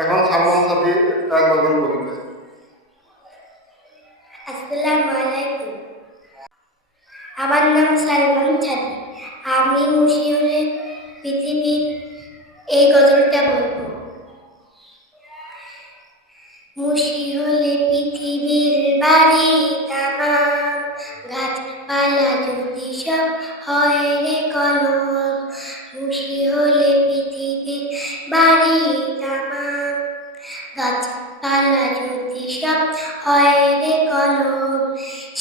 এখন সালমান সাথী একটা গজল বলবে। আসসালামু আলাইকুম। আমার নাম সালমান সাথী। আমি মুশিউরের পৃথিবীর এই গজলটা বলবো। মুশি হলে পৃথিবীর বাড়ি তামাম, গাছপালা যদি সব হয় রে কলম। মুশি হলে পৃথিবীর বাড়ি তামাম, গাছপালা যদি সব হয় রে কলম।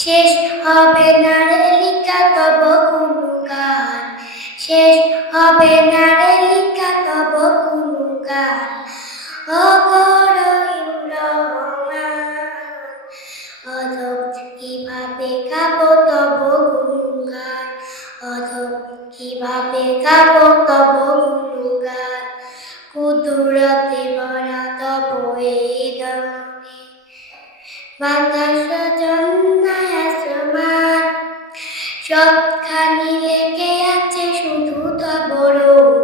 শেষ হবে না রে লিখা তব কোনো গান, শেষ হবে না রে লিখা তব কোনো গান। অধম কিভাবে গাবো তব গুণগান, অধম কিভাবে গাবো তব গুণগান। কুদরতে ভরা তব এই ধরনে, বাতাস জন্মায় আসমান, সবখানি লেগে আছে শুধু তব রূপ,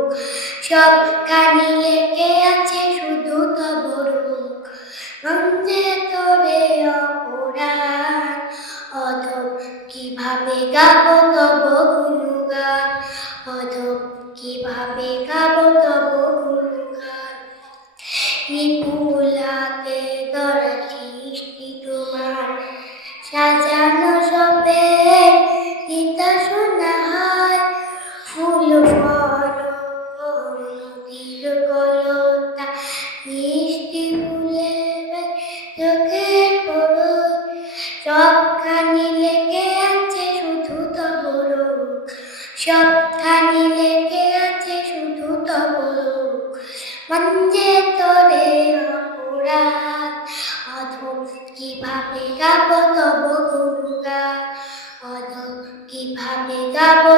সবখানি লেগে আছে শুধু তব রূপ। মঞ্জে তোরে অপরাধ, অধম কিভাবে গাবো তব গুণগান, অধম কিভাবে গাবো তব গুণগান। নিপুলাতে ধরা সৃষ্টি তোমার, সাজানো সবে গীতা শোনা হয়। ফুল ফল নদীর কলতা, মিষ্টি ফুলের চোখের পলক, সবখানি লেগে আছে শুধু তব রূপ, সবখানি লেগে আছে শুধু তব রূপ। মঞ্জে তোরে অপরাধ, অধম কিভাবে গাবো তব গুণগান, অধম কিভাবে গাবো